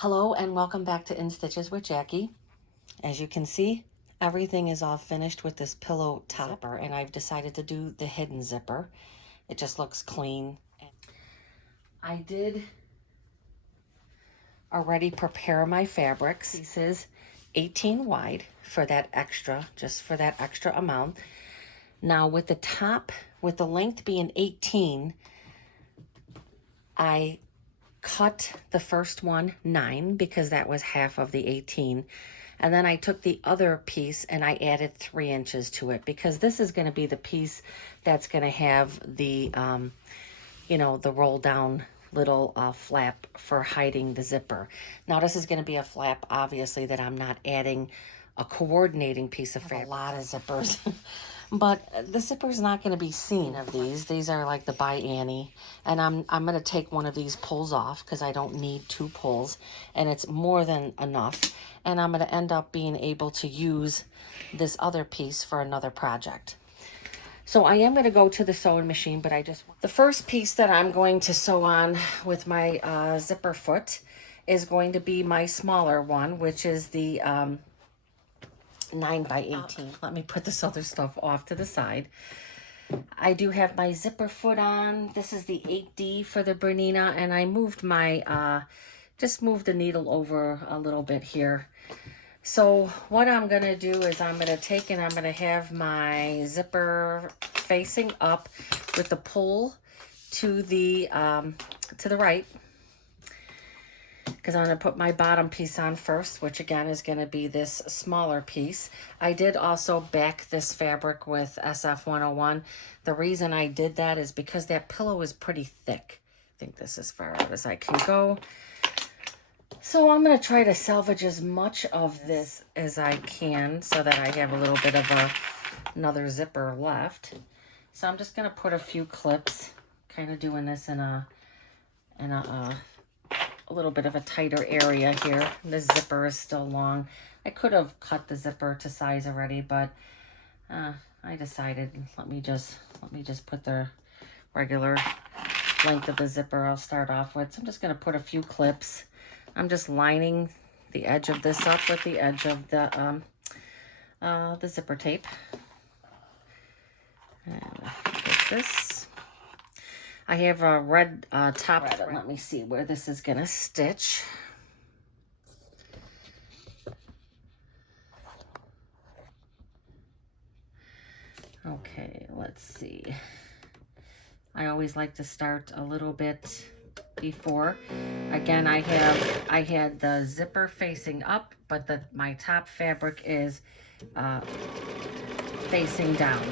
Hello and welcome back to In Stitches with Jackie. As you can see, everything is all finished with this pillow topper, and I've decided to do the hidden zipper. It just looks clean. I did already prepare my fabrics. Pieces 18 wide for that extra, just for that extra amount. Now with the top, with the length being 18, I cut the first one 9 because that was half of the 18, and then I took the other piece and I added 3 inches to it because this is going to be the piece that's going to have the the roll down little flap for hiding the zipper. Now this is going to be a flap, obviously, that I'm not adding a coordinating piece of fabric. A lot of zippers. But the zipper's not going to be seen of these. These are like the by Annie. And I'm going to take one of these pulls off because I don't need 2 pulls. And it's more than enough. And I'm going to end up being able to use this other piece for another project. So I am going to go to the sewing machine, but the first piece that I'm going to sew on with my zipper foot is going to be my smaller one, which is the 9 by 18. Let me put this other stuff off to the side. I do have my zipper foot on. This is the 8D for the Bernina, and I moved my, just moved the needle over a little bit here. So what I'm going to do is I'm going to take and I'm going to have my zipper facing up with the pull to the right, because I'm going to put my bottom piece on first, which again is going to be this smaller piece. I did also back this fabric with SF101. The reason I did that is because that pillow is pretty thick. I think this is as far out as I can go. So I'm going to try to salvage as much of this as I can so that I have a little bit of another zipper left. So I'm just going to put a few clips, kind of doing this in a little bit of a tighter area here. This zipper is still long. I could have cut the zipper to size already, but I decided let me just put the regular length of the zipper I'll start off with. So I'm just going to put a few clips. I'm just lining the edge of this up with the edge of the zipper tape. And get this. I have a red top. Let me see where this is going to stitch. Okay, let's see. I always like to start a little bit before. Again, I had the zipper facing up, but my top fabric is facing down.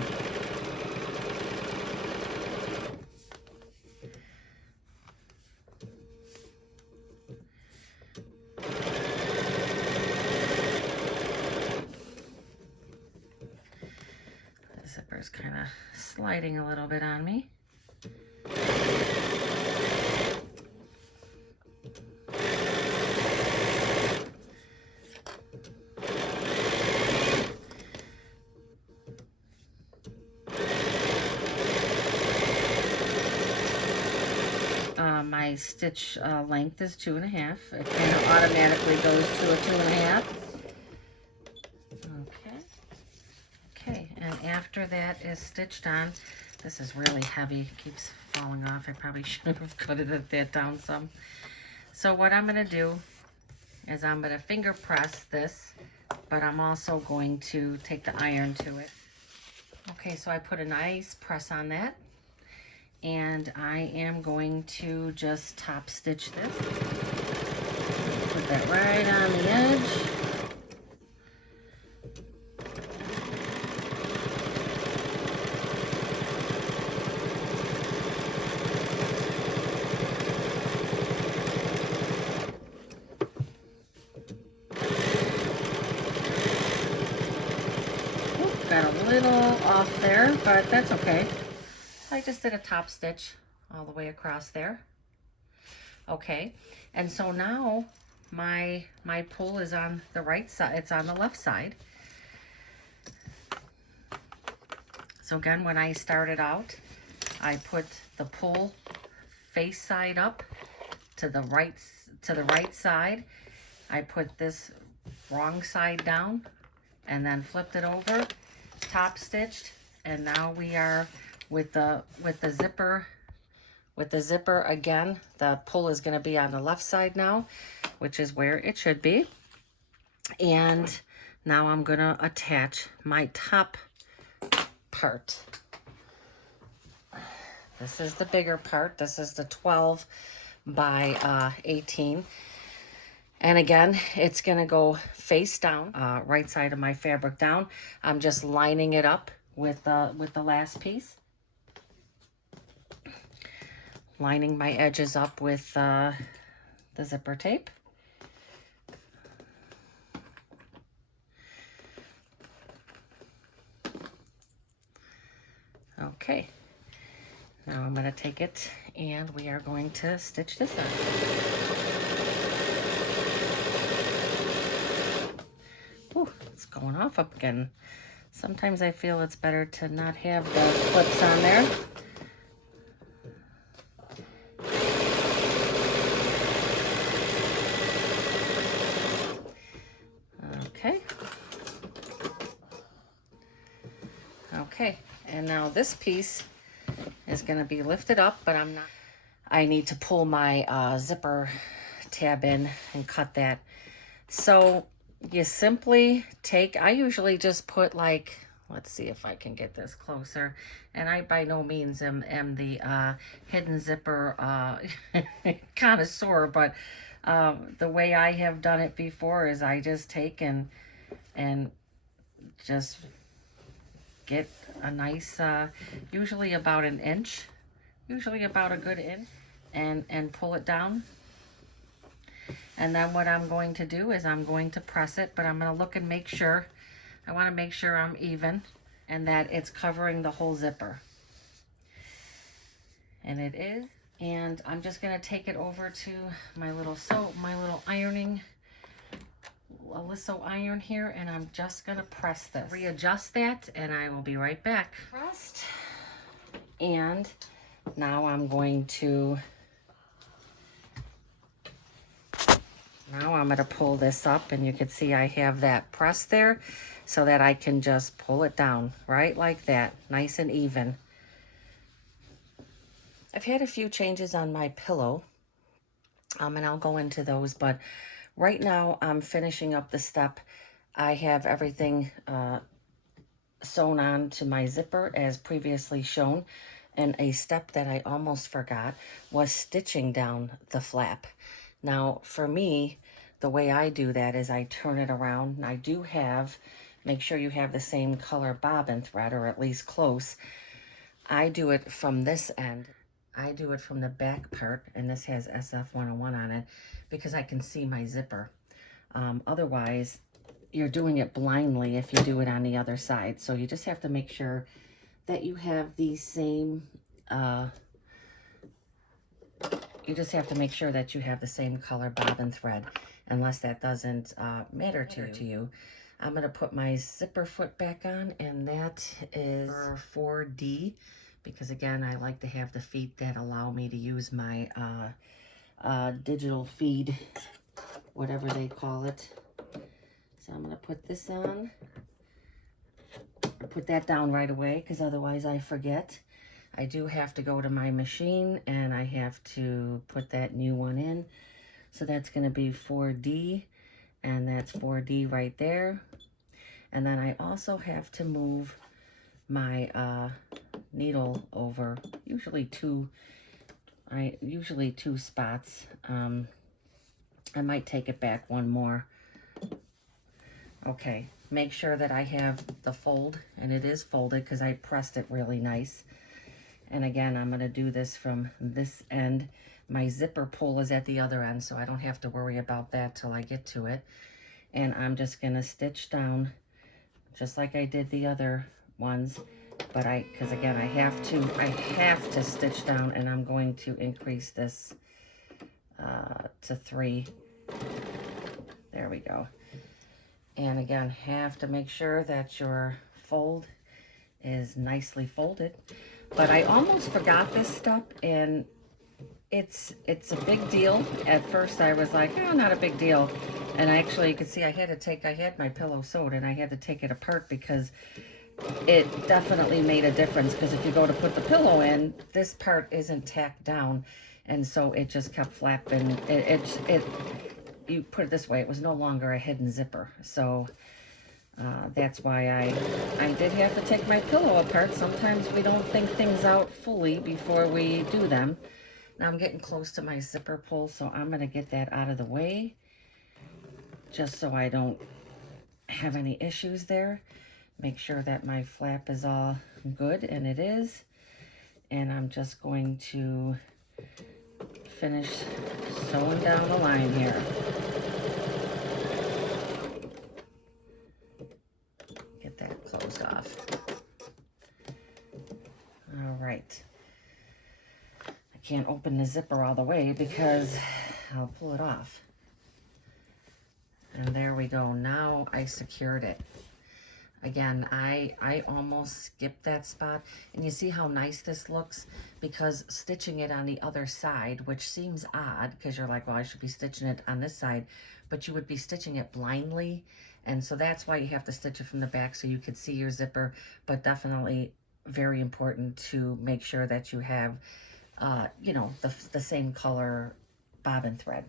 The zipper is kind of sliding a little bit on me. My stitch length is 2.5. It kind of automatically goes to a 2.5. Okay, and after that is stitched on, this is really heavy, it keeps falling off. I probably should have cut that down some. So what I'm going to do is I'm going to finger press this, but I'm also going to take the iron to it. Okay, so I put a nice press on that, and I am going to just top stitch this. Put that right on the edge. Got a little off there, but that's okay. I just did a top stitch all the way across there. Okay, and so now my pull is on the right side, it's on the left side. So again, when I started out, I put the pull face side up to the right side. I put this wrong side down and then flipped it over, top stitched, and now we are with the zipper. With the zipper again, the pull is going to be on the left side now, which is where it should be. And now I'm going to attach my top part. This is the bigger part. This is the 12 by 18. And again, it's going to go face down, right side of my fabric down. I'm just lining it up with the last piece. Lining my edges up with the zipper tape. Okay, now I'm going to take it and we are going to stitch this on. Ooh, it's going off up again. Sometimes I feel it's better to not have the clips on there. Okay. Okay, and now this piece is going to be lifted up, but I'm not. I need to pull my zipper tab in and cut that. So you simply take, I usually just put like, let's see if I can get this closer. And I by no means am the hidden zipper connoisseur, but the way I have done it before is I just take and just get a nice, usually about an inch, usually about a good inch, and pull it down. And then what I'm going to do is I'm going to press it, but I'm going to look and make sure, I want to make sure I'm even and that it's covering the whole zipper. And it is. And I'm just going to take it over to my little ironing, a litho iron here, and I'm just going to press this. Readjust that, and I will be right back. Pressed. And now I'm going to pull this up, and you can see I have that pressed there so that I can just pull it down right like that, nice and even. I've had a few changes on my pillow, and I'll go into those, but right now I'm finishing up the step. I have everything sewn on to my zipper as previously shown, and a step that I almost forgot was stitching down the flap. Now for me, the way I do that is I turn it around, and I do have, make sure you have the same color bobbin thread, or at least close. I do it from this end. I do it from the back part, and this has SF101 on it because I can see my zipper. Otherwise, you're doing it blindly if you do it on the other side. So you just have to make sure that you have the same, you just have to make sure that you have the same color bobbin thread, unless that doesn't matter to you. I'm going to put my zipper foot back on, and that is 4D, because again, I like to have the feet that allow me to use my digital feed, whatever they call it. So I'm going to put this on. Put that down right away, because otherwise I forget. I do have to go to my machine, and I have to put that new one in. So that's going to be 4D, and that's 4D right there. And then I also have to move my needle over, usually two spots. I might take it back one more. Okay, make sure that I have the fold, and it is folded because I pressed it really nice. And again, I'm going to do this from this end. My zipper pull is at the other end, so I don't have to worry about that till I get to it. And I'm just going to stitch down just like I did the other ones, but because again, I have to stitch down, and I'm going to increase this to 3. There we go. And again, have to make sure that your fold is nicely folded. But I almost forgot this step, and it's a big deal. At first I was like, oh, not a big deal. And actually you can see I had my pillow sewed and I had to take it apart because it definitely made a difference, because if you go to put the pillow in, this part isn't tacked down, and so it just kept flapping. You put it this way, it was no longer a hidden zipper. So that's why I did have to take my pillow apart. Sometimes we don't think things out fully before we do them. Now I'm getting close to my zipper pull, so I'm going to get that out of the way just so I don't have any issues there. Make sure that my flap is all good, and it is. And I'm just going to finish sewing down the line here. Get that closed off. All right. I can't open the zipper all the way because I'll pull it off. And there we go. Now I secured it. Again, I almost skipped that spot. And you see how nice this looks? Because stitching it on the other side, which seems odd because you're like, well, I should be stitching it on this side, but you would be stitching it blindly. And so that's why you have to stitch it from the back so you could see your zipper, but definitely very important to make sure that you have, you know, the same color bobbin thread.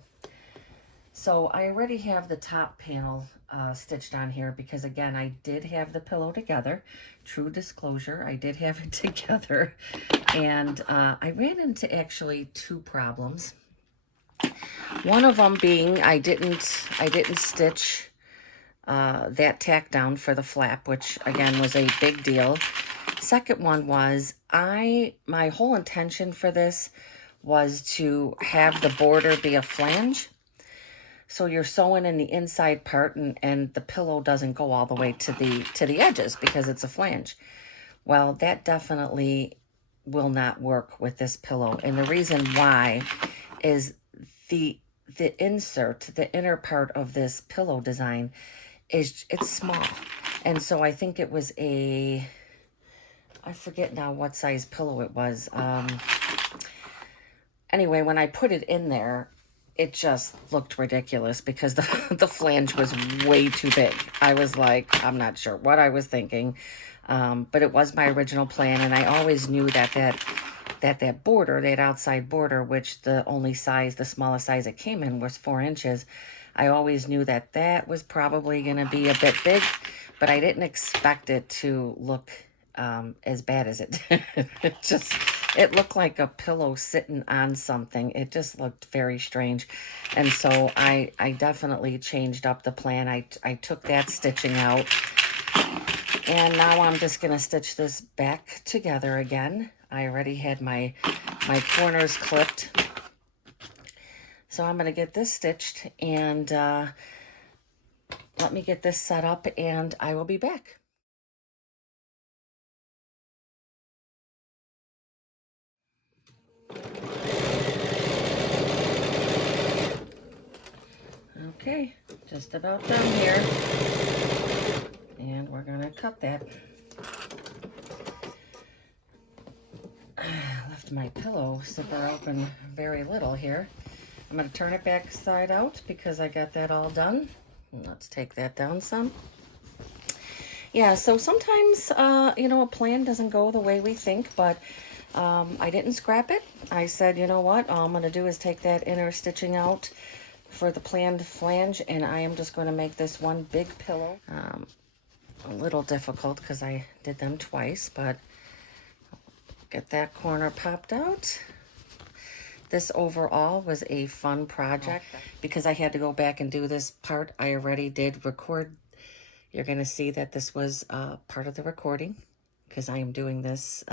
So I already have the top panel stitched on here because, again, I did have the pillow together. True disclosure, I did have it together. And I ran into actually two problems. One of them being I didn't stitch that tack down for the flap, which again was a big deal. Second one was my whole intention for this was to have the border be a flange. So you're sewing in the inside part, and the pillow doesn't go all the way to the edges because it's a flange. Well, that definitely will not work with this pillow. And the reason why is the insert, the inner part of this pillow design it's small. And so I think it was I forget now what size pillow it was. Anyway, when I put it in there, it just looked ridiculous because the flange was way too big. I was like, I'm not sure what I was thinking, but it was my original plan, and I always knew that border, that outside border, which the smallest size it came in was 4 inches. I always knew that was probably going to be a bit big, but I didn't expect it to look as bad as it did. It looked like a pillow sitting on something. It just looked very strange. And so I definitely changed up the plan. I took that stitching out. And now I'm just going to stitch this back together again. I already had my corners clipped. So I'm going to get this stitched, and let me get this set up, and I will be back. Okay, just about done here. And we're gonna cut that. Left my pillow zipper open very little here. I'm gonna turn it back side out because I got that all done. Let's take that down some. Yeah, so sometimes, you know, a plan doesn't go the way we think, but I didn't scrap it. I said, you know what, all I'm gonna do is take that inner stitching out for the planned flange, and I am just going to make this one big pillow. A little difficult because I did them twice, but get that corner popped out. This overall was a fun project because I had to go back and do this part. I already did record. You're going to see that this was part of the recording because I am doing this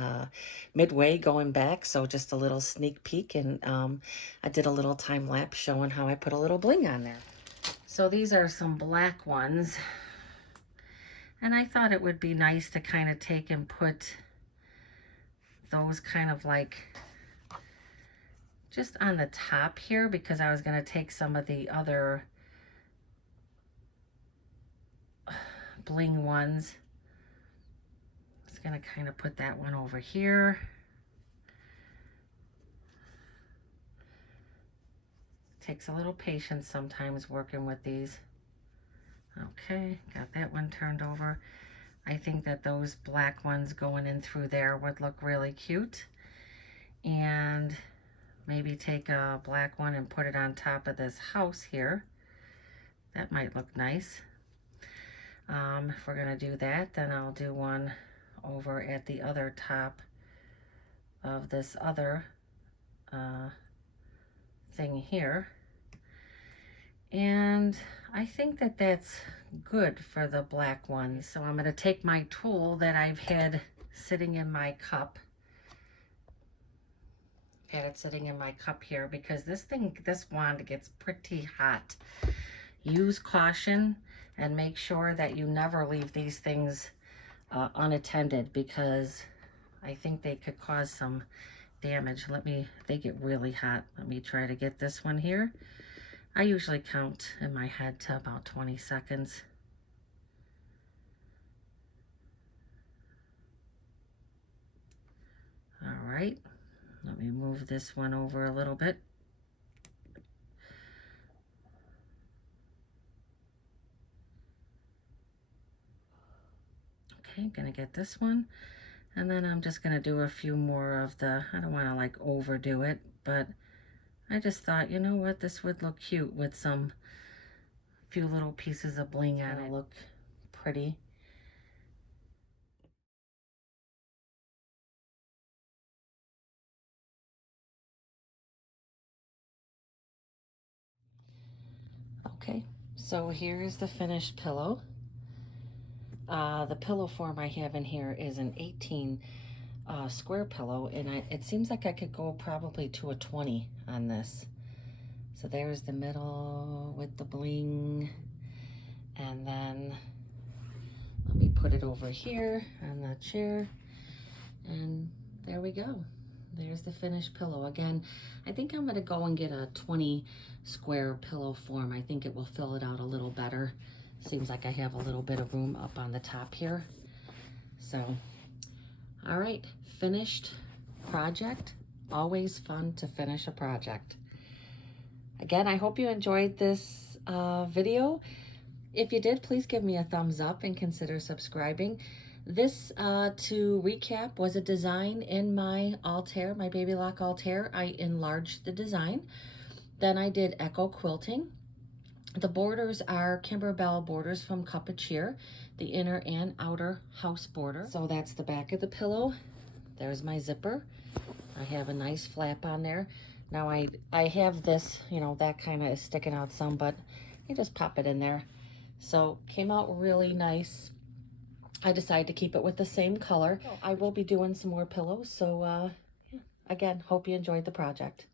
midway going back. So just a little sneak peek, and I did a little time lapse showing how I put a little bling on there. So these are some black ones, and I thought it would be nice to kind of take and put those kind of like just on the top here, because I was going to take some of the other bling ones. Gonna kind of put that one over here. Takes a little patience sometimes working with these. Okay, got that one turned over. I think that those black ones going in through there would look really cute. And maybe take a black one and put it on top of this house here. That might look nice. If we're gonna do that, then I'll do one over at the other top of this other thing here. And I think that that's good for the black ones. So I'm gonna take my tool that I've had sitting in my cup. Had it sitting in my cup here because this wand gets pretty hot. Use caution and make sure that you never leave these things unattended, because I think they could cause some damage. They get really hot. Let me try to get this one here. I usually count in my head to about 20 seconds. All right, let me move this one over a little bit. Okay, gonna get this one. And then I'm just gonna do a few more of the, I don't wanna like overdo it, but I just thought, you know what, this would look cute with some few little pieces of bling on it. Look pretty. Okay, so here's the finished pillow. The pillow form I have in here is an 18 square pillow, and it seems like I could go probably to a 20 on this. So there's the middle with the bling, and then let me put it over here on the chair, and there we go. There's the finished pillow. Again, I think I'm gonna go and get a 20 square pillow form. I think it will fill it out a little better. Seems like I have a little bit of room up on the top here. So, all right, finished project. Always fun to finish a project. Again, I hope you enjoyed this video. If you did, please give me a thumbs up and consider subscribing. This, to recap, was a design in my Altair, my Baby Lock Altair. I enlarged the design. Then I did Echo Quilting. The borders are Kimberbell borders from Cup of Cheer, the inner and outer house border. So that's the back of the pillow. There's my zipper. I have a nice flap on there. Now I have this, you know, that kind of is sticking out some, but you just pop it in there. So came out really nice. I decided to keep it with the same color. I will be doing some more pillows. So yeah, again, hope you enjoyed the project.